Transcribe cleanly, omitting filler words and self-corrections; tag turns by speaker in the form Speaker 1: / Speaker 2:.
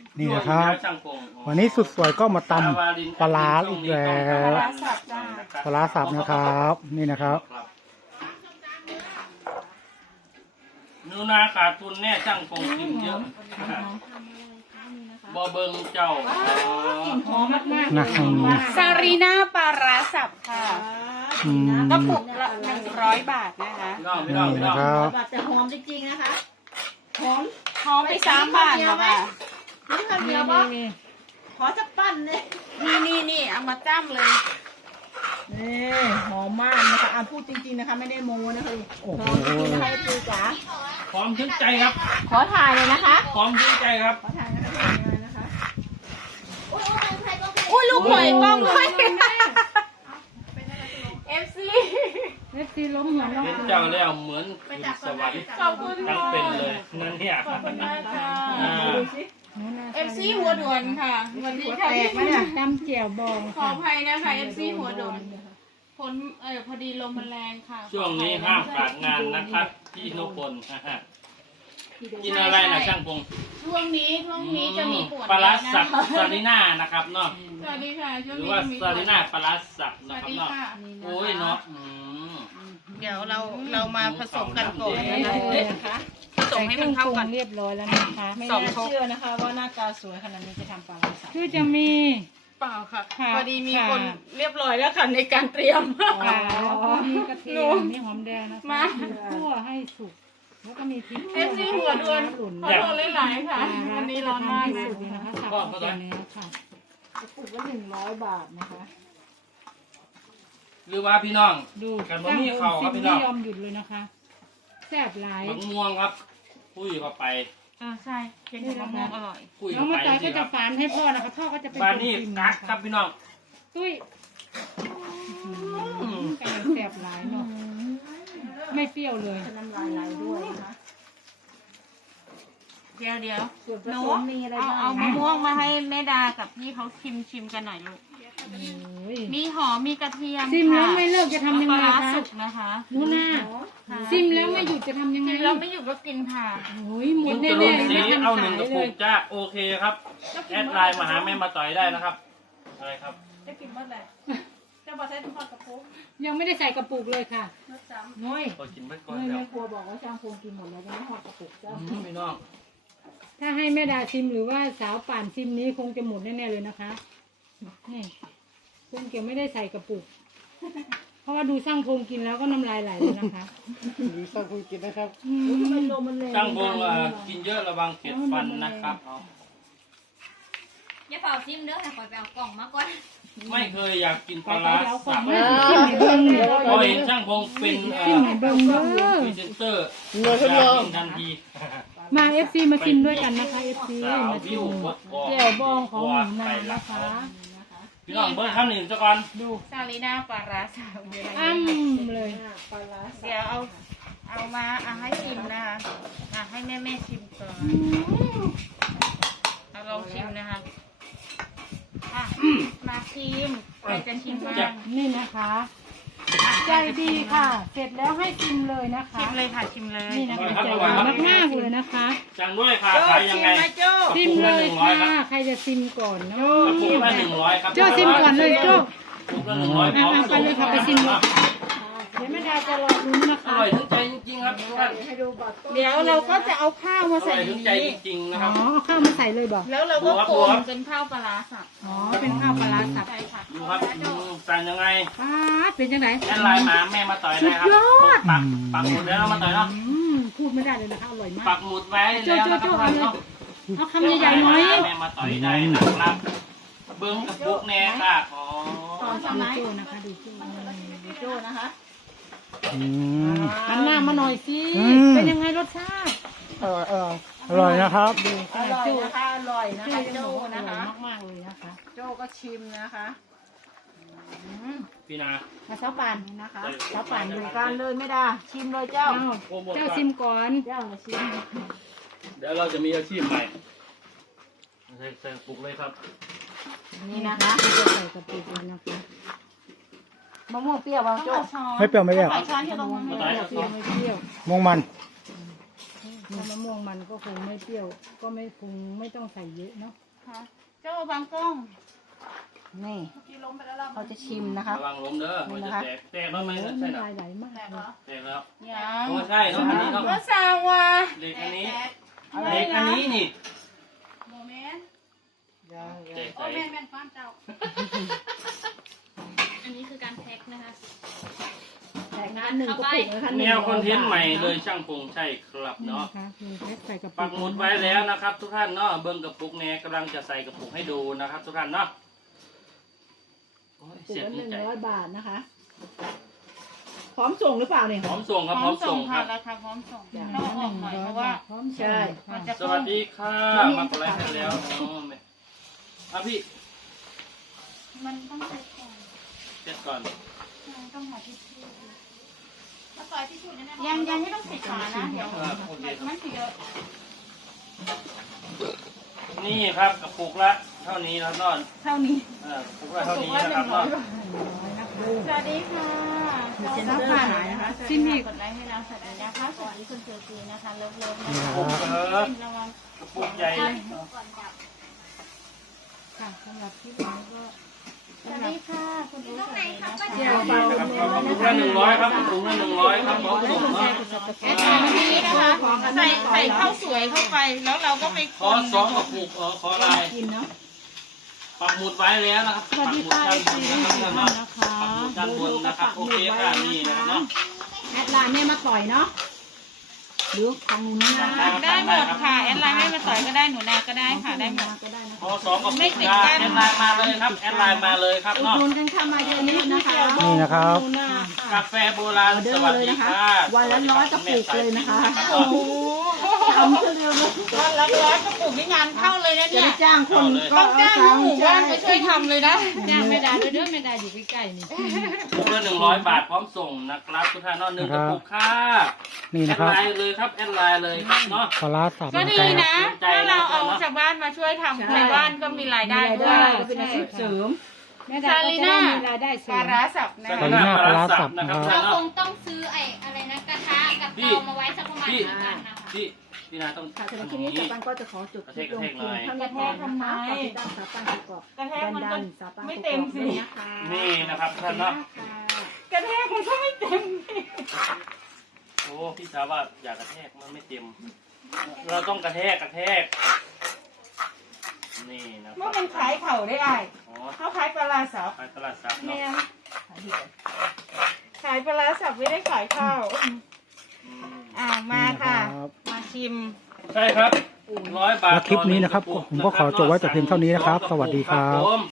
Speaker 1: นี่นะครับวันนี้สุดสวยก็มาตำปลาร้าอีกแล้วปลาร้าสับนะครับนี่นะครับ
Speaker 2: นูนาขาดทุนแน่ช่างคงกินเยอะบ่เบิงเจ้า
Speaker 3: หอมมาก
Speaker 1: นะ
Speaker 4: ซารีน่าปลาร้าสับค่ะกระปุกละ100 บาทนะคะ
Speaker 2: พี่น้อง
Speaker 1: นี่นะครับ
Speaker 3: แบบจะหอมจริงๆนะคะหอม
Speaker 4: หอมไป3 บาทค่ะ
Speaker 3: นี่คำเดียวป่ะขอสักปั้นเลย
Speaker 4: นี่เอามาจ้ำเลย
Speaker 3: นี่หอมมากนะคะอ่ะพูดจริงๆนะคะไม่ได้โม้นะคะ
Speaker 1: โอ้โห
Speaker 3: หอมจริงๆนะคะปูจ๋า
Speaker 2: พร้อมถึงใจครับ
Speaker 3: ขอถ่ายเลยนะคะ
Speaker 2: พร้อมถึงใจครับ
Speaker 3: ขอถ่ายนะคะ
Speaker 4: อุ้ยลูกหอยกล้องเลยFC
Speaker 3: เอฟซีล้มหัวเราะ
Speaker 2: เห็นเจ้าแล้วเหมือนขึ้นสวรรค์
Speaker 4: ขอบคุณ
Speaker 2: ทั้งเป็นเลยนั่นเนี่ย
Speaker 4: ขอบคุณมากค่ะ
Speaker 2: อ่า
Speaker 4: FC หัวด่วนค่ะวันนี้ค่ะ
Speaker 3: แตกไหมเนี่ย
Speaker 5: จำเจียวบอง
Speaker 4: ขออภัยนะคะ FC หัวด่วนฝนพอดีลมมันแรงค่ะ
Speaker 2: ช่วงนี้ห้ามขาดงานนะครับพี่นพพลกินอะไรนะช่างพง
Speaker 4: ช่วงนี้จะมีปวด
Speaker 2: ปลาร้า
Speaker 4: เยอะ
Speaker 2: สับ
Speaker 4: นะคะ
Speaker 2: ซาลิน่านะครับเนาะ
Speaker 4: สวัสดีค่ะช่วง
Speaker 2: หรือ
Speaker 4: นี้
Speaker 2: ว่า
Speaker 4: จะมีป
Speaker 2: ซาว
Speaker 4: ด
Speaker 2: ลิน่าปลาร้าสับ
Speaker 4: ส
Speaker 2: นะ
Speaker 4: วัส
Speaker 2: ครับ
Speaker 4: ดี
Speaker 2: เนาะ
Speaker 4: ค่ะ
Speaker 2: โอ้ยเนาะ
Speaker 4: เดี๋ยวเรามาผสมกันก่อน
Speaker 3: นะคะ
Speaker 4: ผสมให้มันเข้ากัน
Speaker 5: เรียบร้อยแล้วนะคะ
Speaker 3: ไม่น่าเชื่อนะคะว่าหน้าตาสวยขนาดนี้จะทำปลาสับ
Speaker 5: คือจะมี
Speaker 4: เปล่าค่ะ
Speaker 5: ค่ะ
Speaker 4: พอดีมี
Speaker 5: ค่ะ
Speaker 4: คนเรียบร้อยแล้วค่ะในการเตรียม
Speaker 5: ขาวมีกระเที
Speaker 4: หนู
Speaker 5: ยมมีหอมแดงนะคะ
Speaker 4: มา
Speaker 5: คั่วให้สุกแล้วก็มีพริก
Speaker 4: เอฟซีหัวด่วน
Speaker 5: หลุน
Speaker 4: ขอโทษหลายๆค่ะวันนี้ร้อนมากเลย
Speaker 5: สุกนะคะสับออกจากเนื้อค่ะ
Speaker 3: กระปุกละ100 บาทนะคะ
Speaker 2: หรือว่าพี่น้อง
Speaker 5: ดู
Speaker 2: กันบะหมี่เขาครับพี่น้อง
Speaker 5: ไม่ยอมหยุดเลยนะคะแซ่บหลาย
Speaker 2: มะม่วงครับคุยเข้าไป
Speaker 4: ใช่เป็นมะม่วงอร่อย
Speaker 2: คุย
Speaker 5: น้อ
Speaker 2: เข้าง ไป
Speaker 5: มาต่อย
Speaker 2: จริ
Speaker 5: ก็
Speaker 2: งๆค
Speaker 5: จะ
Speaker 2: รับ
Speaker 5: ฝานให้พ่อนะคะพ่อก็จะเป็น
Speaker 2: บ้านนี้
Speaker 5: ชิม
Speaker 2: กั
Speaker 5: นะ
Speaker 2: ก
Speaker 5: คะ
Speaker 2: ครับพี่น้อง
Speaker 5: ตุ้ยกันแซ่บหลายเนาะไม่เปรี้ยวเลย
Speaker 3: น้ำลายไหลด้วยนะคะ
Speaker 4: เดี๋ยว
Speaker 3: ส่วนผ
Speaker 4: หนู
Speaker 3: สมมีอะไรบ้าง
Speaker 4: เอามะม่วงมาให้แม่ดากับพี่เขาชิมกันหน่อยลูก
Speaker 5: โอ้ย
Speaker 4: มีหอมมีกระเทียม
Speaker 5: ซิมแล้ว
Speaker 4: ค่ะ
Speaker 5: ไม่เลิกจะทำยัง
Speaker 4: ปลา
Speaker 5: ไง
Speaker 4: ร้า
Speaker 5: คะ
Speaker 4: สุกนะคะ
Speaker 5: หนูนาซิมแล้วไม่หยุดจะทำยังไง
Speaker 4: ชิมแล้วไม่หยุดก็กินค่ะ
Speaker 5: โอ้ยหม
Speaker 2: คุ
Speaker 5: ด
Speaker 2: ณ
Speaker 5: แน่
Speaker 2: จะ
Speaker 5: ๆ
Speaker 2: ลง
Speaker 5: เลย
Speaker 2: สี
Speaker 5: ไม่ทัน
Speaker 2: เอา
Speaker 5: ขา
Speaker 2: 1 กระ
Speaker 5: ยเล
Speaker 2: ปุ
Speaker 5: ย
Speaker 2: กจ้าโอเคครับแอดไลน์มาหาแม่มาต่อยได้นะครับอะไรครับ
Speaker 3: จะกินเมื่อไหร่จะบอกใช้ทุกคนกระปุก
Speaker 5: ยังไม่ได้ใส่กระปุกเลยค่ะ
Speaker 3: รสซ้ำ
Speaker 5: น้อย
Speaker 2: ก็กินไปก่อน
Speaker 3: ไม่
Speaker 2: เดี๋ยว
Speaker 3: แม่ครัวบอกว่าช่างพงกินหมดแล้วยังไม่หอดกระปุกเจ้า
Speaker 2: พี่น้อง
Speaker 5: ถ้าให้แม่ดาซิมหรือว่าสาวป่านซิมนี้คงจะหมดแน่ๆเลยนะคะนี่คงจะไม่ได้ใส่กระปุก เพราะว่าดูสร้างพงกินแล้วก็น้ำลายไหลเลยนะคะ
Speaker 1: ดูสร้างคุยกินนะครับ
Speaker 3: ทำไมลมมันแรง
Speaker 2: ช่างพงกินเยอะระวังเกล็ดฟันนะครับ
Speaker 6: อย่าเป่าซิมเด้อให้คอยไปเอากล่องมาก่อน
Speaker 2: ไม่เคยอยากกินป
Speaker 5: ไป
Speaker 2: ลา
Speaker 5: ไป
Speaker 2: ร้า
Speaker 5: เอาขอ
Speaker 2: สั
Speaker 5: ง
Speaker 2: บ
Speaker 5: มาซิมให้เบิ่งเลย
Speaker 2: พอเห็นช่างพงเป็น
Speaker 5: ซิมให้เบิ่งเด้อ
Speaker 2: พรีเซนเตอร์อยากกินทันที
Speaker 5: มาเอฟซีมากินด้วยกันนะคะเอฟซี
Speaker 2: สาว
Speaker 5: มา
Speaker 2: วิ
Speaker 5: ชิ
Speaker 2: ว
Speaker 5: ม
Speaker 2: กดก
Speaker 5: แจ่วบองของหนูนานะคะ
Speaker 2: พี่น้องเบิ้ลข้ามหนึ่งซะก่อน
Speaker 5: ดู
Speaker 4: ซาลีน่าปลาร้าสับ
Speaker 5: อ้ำเลย
Speaker 3: ปลาร้า
Speaker 4: เดี๋ยวเอามาให้ชิมนะคะให้แม่ชิมก่อนเอาลองชิมนะคะมาชิมใครจะชิมบ้าง
Speaker 5: นี่นะคะ ใจดีค่ะ เสร็จแล้วให้ชิมเลยนะคะ
Speaker 4: ชิมเลยค่ะชิมเลย
Speaker 5: นี่นะคะใจดีมากๆเลยนะคะ
Speaker 2: จังด้วยค่ะขายยังไง
Speaker 5: ซิมเลยค่ะใครจะซิมก่อนเนาะ
Speaker 2: กระปุกละ100ครับ
Speaker 5: โจ้ซิมก่อนเลยโจ้
Speaker 2: กระปุกละ100พร้อม
Speaker 5: ไปเลยค่ะไปซิมเลยเดี๋ยวแม่ดาจะรอลุ้นนะ
Speaker 2: อ
Speaker 5: คะ
Speaker 2: ร่อยถึงใจจริงๆครับทุกท่าน
Speaker 3: ให้ดูบัตรต้น
Speaker 4: เดี๋ยวเราก็จะเอาข้าวมา
Speaker 2: อ
Speaker 4: ใส่
Speaker 2: ร่อย
Speaker 4: ใน
Speaker 2: ถึงใจ
Speaker 4: นี้
Speaker 2: จริงๆนะค
Speaker 5: อ๋
Speaker 2: รั
Speaker 5: อบ เอาข้าวมาใส่เลยบอก
Speaker 4: แล้วเราก็โกงเป็นข้าวปลาร้าสับ
Speaker 5: อ๋อเป็นข้าวปลาร้าสับ
Speaker 4: ใช่ค่ะ
Speaker 2: ดูครับสั่งยังไง
Speaker 5: ป้าดเป็นจังไหน
Speaker 2: แอดไลน์มาแม่มาต่อยนะครับปักหมุดแล้วมาต่อยเนาะ
Speaker 5: พูดไม่ได้เลยนะคะอร่อยมาก
Speaker 2: ปักหมุดไว้แล้วนะครับทุกท่านเนาะ
Speaker 5: เอาคำใหญ่ๆหน่อย
Speaker 2: แม่มาต่อยได้นะครับเบิ้งกับปุกแน่ค่ะอ๋อ
Speaker 5: ดูโจ้นะคะดูโจ้
Speaker 3: โจ้นะคะ
Speaker 5: หันหน้ามาหน่อยสิ
Speaker 1: อืม
Speaker 5: เป็นยังไงรสชาติ
Speaker 1: อร่อยนะครับ
Speaker 3: อร่อยนะคะอร่อยนะคะโจ้
Speaker 5: อ
Speaker 3: นะ
Speaker 5: ร่อย
Speaker 3: คะ
Speaker 5: มากๆเลยนะคะ
Speaker 3: โจ้ก็ชิมนะคะ
Speaker 2: พี่นา
Speaker 3: มาเช้าป่านนะคะเช้าป่านอยู่กันเลยไม่ได้ชิมเลยเจ้า
Speaker 5: เอ้าเจ้าซิมก่อน
Speaker 3: เจ้ามาชิม
Speaker 2: เดี๋ยวเราจะมีอาชีพใหม่ใส่ปุกเลยครับ
Speaker 3: นี่นะคะ
Speaker 5: จะใส่กระปุกเลยนะคะ
Speaker 3: มะม่วงเปรี้ยวป่ะโจ้
Speaker 1: ไม่เปรี้ยวไม่เปรี้ยว
Speaker 4: ใส่ช้อนที่ตรงนั้น
Speaker 2: มาต่อย
Speaker 5: เปรี้ยวไม่เปรี้ยว
Speaker 1: มองมัน
Speaker 5: มะม่วงมันก็คงไม่เปรี้ยว ก็ไม่คงไม่ต้องใส่เยอะเนาะ
Speaker 3: ค่ะเจ้าบางกล้องนี่
Speaker 4: เมื่อกี้ล้มไปแล้วเรา
Speaker 3: เขาจะชิมนะคะ
Speaker 2: ระวังล้มเด้อมันจะแตกแตกแล้วไหม
Speaker 5: โอ้
Speaker 2: ใช่
Speaker 5: น้ำ
Speaker 2: หรอ
Speaker 5: ลายไหลมาก
Speaker 4: แตก
Speaker 5: เล
Speaker 4: เหรอย
Speaker 2: แตกแล้ว
Speaker 3: ยัง
Speaker 2: โอ้ใช่เนาะอันนี้เนาะ
Speaker 3: ก็สาวว่า
Speaker 2: เด็กอันนี้
Speaker 3: อะไร
Speaker 2: เด็กอัน
Speaker 3: นะ
Speaker 2: นี้นี่
Speaker 4: โมเมนต์
Speaker 2: แตก
Speaker 4: โอ้
Speaker 2: ใส่
Speaker 4: แม่นความเจ้า อันนี้คือการแพ็คนะคะ
Speaker 3: แตกงานหนึ่งกระปุกนะคะ
Speaker 2: แนวคอนเทนต์ใหม่เลยช่างพงใช่ครับ
Speaker 5: นี่
Speaker 2: เนาะ
Speaker 5: นะคะคือแพ็คใส่กระปุก
Speaker 2: ปักหมุดไว้แล้วนะครับ ทุกท่านเนาะเบิ้งกระปุกแน่กำลังจะใส่กระปุกให้ดูนะครับ ทุกท่านเนาะโอ้ย
Speaker 3: ปุก
Speaker 2: เสีย
Speaker 3: ละ
Speaker 2: ดีใจ
Speaker 3: 100 บาทนะคะ พร้อมส่งหรือเปล่าเนี่ย
Speaker 2: พร้อมส่งครับพร้อมส่งค
Speaker 4: ค่ะ
Speaker 2: รับ
Speaker 4: ราคาพร้อมส่ง
Speaker 3: จ้ะ
Speaker 4: ต้องออกหน่อยเพราะว่า
Speaker 5: พร้อม
Speaker 3: ใช่
Speaker 5: ค่ะ
Speaker 2: สวัสดีค่ะมากดไลค์ให้แล้วอ๋อแม่อ่ะพี่
Speaker 4: มันต้องเช็ดก่อน
Speaker 2: เช็ดก่อน
Speaker 4: มันต้องหาทิชชู่แล้วปล่อยทิชชู่นั่นนะยังไม่ต้องปิดฝานะเดี๋ยว
Speaker 2: ครับโอเคครับ
Speaker 4: มันเยอะ
Speaker 2: นี่ครับกระปุกละเท่านี้ครับนอน
Speaker 3: เท่านี้
Speaker 2: กระปุกละเท่านี้นะครับนอน
Speaker 4: สวัสดีค่ะ
Speaker 3: มีเซ็นเซอร์ขายนะคะ
Speaker 4: ซิมอีกกดไลค์ให้เราสวัสดีนะคะสวัสดีคุณเจอจีนะคะเลิฟๆนะ
Speaker 1: นี่
Speaker 4: คะ
Speaker 1: นะครับ
Speaker 4: ระวัง
Speaker 2: กระปุกใหญ่
Speaker 5: ค่ะสำหรับคลิปนี้ก็
Speaker 4: สวัสดีค่ะคุณอุ้ยสวัสดีนะคะ
Speaker 3: เจียวเบา
Speaker 2: นะครับกระปุกละ100ครับกระปุกละ100ครับพร้อมส่งเนาะ
Speaker 4: แอดมินนี้นะคะใส่ข้าวสวยเข้าไปแล้วเราก็ไป
Speaker 2: ขอ2กระปุกขอลาย
Speaker 3: กินเนาะ
Speaker 2: ปักหมุดไว้แล้วนะครับ
Speaker 5: สวัสดีค่ะ
Speaker 2: ปัก
Speaker 5: ซี
Speaker 2: หมุ
Speaker 5: รี
Speaker 2: ด
Speaker 5: ส์
Speaker 2: ด้านบ
Speaker 5: ท่าน
Speaker 2: น
Speaker 5: นะคะ
Speaker 2: ปักหมุดด้านบนนะครับโอเคค่ะนี่นะครับเนาะ
Speaker 3: แอดไลน์แม่มาต่อยเนาะหรือของหนูนะ
Speaker 4: ได้หมดค่ะแอดไลน์ให้มาต่อยก็ได้หนูนาก็ได้ค่ะได้หมด
Speaker 3: ก็ได้นะ
Speaker 2: ขอ2กระปุกนะแอดไลน์มาเลยครับแอดไลน์มาเลยครับ
Speaker 3: อุด
Speaker 2: เนาะ
Speaker 3: หนุนกันเข้ามาเยอะๆนะคะ
Speaker 1: นี่นะครับ
Speaker 2: กาแฟโบราณ
Speaker 3: ออเดอ
Speaker 2: ส
Speaker 3: ร์
Speaker 2: วัส
Speaker 3: เลย
Speaker 2: ดี
Speaker 3: นะคะ
Speaker 2: ค่ะ
Speaker 3: วันละ100กระปุกเลยนะคะ
Speaker 2: โอ้โห
Speaker 3: ทำเร็วเลย
Speaker 4: วันละ100กระปุกนี่งานเข้าเลยนะ
Speaker 3: จะ
Speaker 4: เนี่ย
Speaker 3: ได้จ้างคนก็
Speaker 4: ต้องจ้างทั้งหมู่บ้านไปช่วยทำเลยนะ
Speaker 5: จ้างไม่ได้ด้วยเด้อไม่ได้อยู่ใกล้ๆนี่
Speaker 2: กระปุกละ100 บาทพร้อมส่งนะครับทุกท่านเนาะ1กระปุกค่ะ
Speaker 1: นี่
Speaker 2: แอ
Speaker 1: นะ
Speaker 2: ด
Speaker 1: ครับ
Speaker 2: ไลน์เลยครับแอดไลน์เลยครับเนาะ
Speaker 1: ปลาร้าสับ
Speaker 4: ก็
Speaker 1: นะ
Speaker 4: ดี
Speaker 1: ครับ
Speaker 4: นะถ้าเราเอาชาวบ้านมาช่วยทำในบ้านก็มีรายได้ด้ว
Speaker 3: ได้
Speaker 4: ย
Speaker 3: ก็เป็นอาชีพเสริม
Speaker 5: แม่ดาก็จะได้มีรายได้เสริ
Speaker 4: ปลาม ร้าสับนะ
Speaker 1: ปลาร้าปลาร้าสับนะค
Speaker 6: เรา
Speaker 1: รับ
Speaker 6: คงต้องซื้อไอ้อะไรนะกระทะกับเตามาไว้สักประมาณ
Speaker 2: พี่
Speaker 6: 1 วันนะคะ
Speaker 2: พี่นาต้อง
Speaker 3: ค่ะสำหรับคลิปนี้จากปันก็จะขอจบคลิปลงเพียงเท่านี้ก่อนนะคะขอบคุณด้านสาปันประกอบ
Speaker 4: กระแทกมันก็
Speaker 3: สาปัน
Speaker 4: ไม่
Speaker 3: ประก
Speaker 4: เต็
Speaker 3: อ
Speaker 4: ม
Speaker 3: บ
Speaker 4: สิ
Speaker 3: ด้วยนะคะ
Speaker 2: นี่นะครับทุกท่านเนาะ
Speaker 4: กระแทกมันก็ไม่เต็ม
Speaker 2: โอ้พี่สาวว่าอยากกระแทกมันไม่เต็ม เราต้องกระแทกนี่นะค
Speaker 4: เมื่
Speaker 2: รั
Speaker 4: อบ มันขายเข่าได้ไอ้
Speaker 2: อ๋อ
Speaker 4: เขาขายปลาร้าสับ
Speaker 2: ไปตลาดซับ
Speaker 4: แม่
Speaker 2: เนาะ
Speaker 4: ขายปลาร้าสับไม่ได้ขายข้าวมาค่ะ
Speaker 1: ครับ
Speaker 4: มาชิม
Speaker 2: ใช่ครับ100 บาท
Speaker 1: และคลิปนี้นะครับผมก็ขอจบไว้แต่เพียงเท่านี้นะครับสวัสดีครับ
Speaker 2: ผม